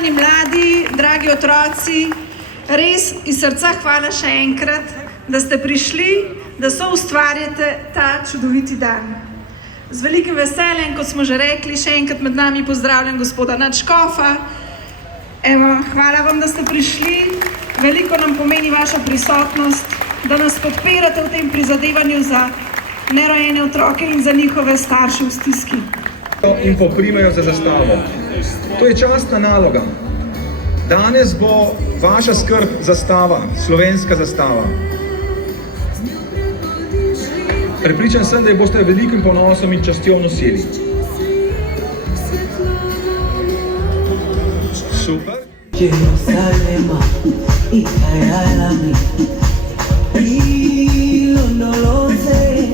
Spoštovani mladi, dragi otroci, res iz srca hvala še enkrat, da ste prišli, da soustvarjate ta čudoviti dan. Z velikim veseljem, kot smo že rekli, še enkrat med nami pozdravljam gospoda nadškofa. Evo, hvala vam, da ste prišli. Veliko nam pomeni vaša prisotnost, da nas podpirate v tem prizadevanju za nerojene otroke in za njihove starše v stiski. In poprimejo za zastavo. To je častna naloga. Danes bo vaša skrb zastava, slovenska zastava. Prepričan sem, da jo boste velikim ponosom in častjo nosili. Super. Jerusalema, ikayalami, ilonoloze,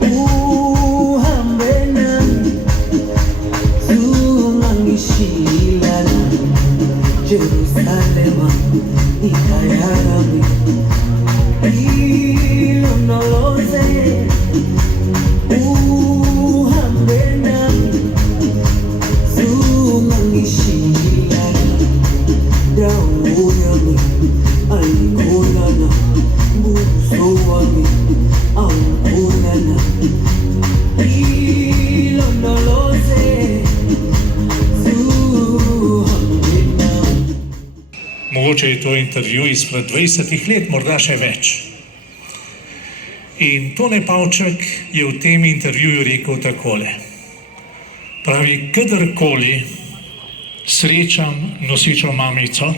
uhambe nami, zungangishilana. Jerusalema, ikayalami, ilonoloze, uhambe nami, zungangishilana. Damu yami alikulana, buso wami aukulana, ilonoloze zuhamina. Mogoče je to intervju izpred 20 let, morda še več. In Tone Pavček je v tem intervjuju rekel takole. Pravi, kadarkoli srečam nosečo mamico,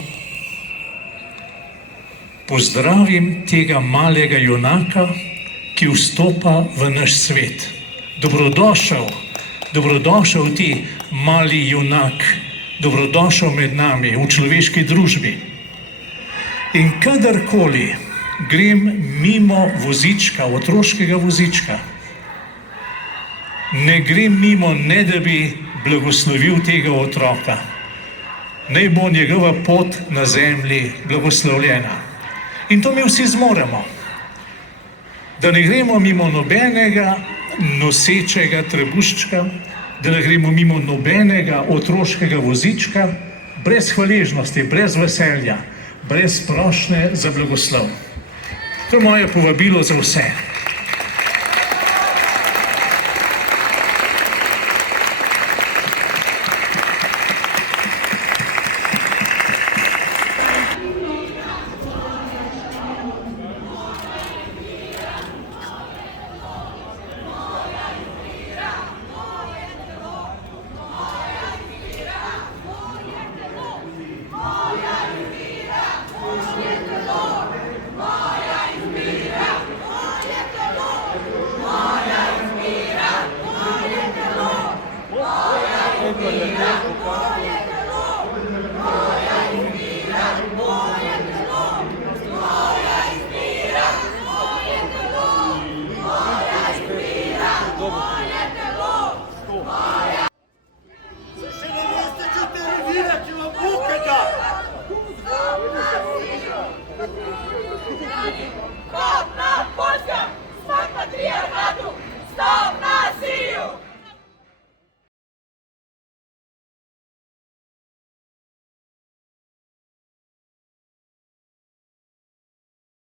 pozdravim tega malega junaka, ki vstopa v naš svet. Dobrodošel, dobrodošel ti mali junak, dobrodošel med nami v človeški družbi. In kadarkoli grem mimo vozička, otroškega vozička, ne grem mimo, ne da bi blagoslovil tega otroka. Naj bo njegova pot na zemlji blagoslovljena. In to mi vsi zmoremo. Da ne gremo mimo nobenega nosečega trebuščka, da ne gremo mimo nobenega otroškega vozička, brez hvaležnosti, brez veselja, brez prošnje za blagoslov. To je moje povabilo za vse. Stop!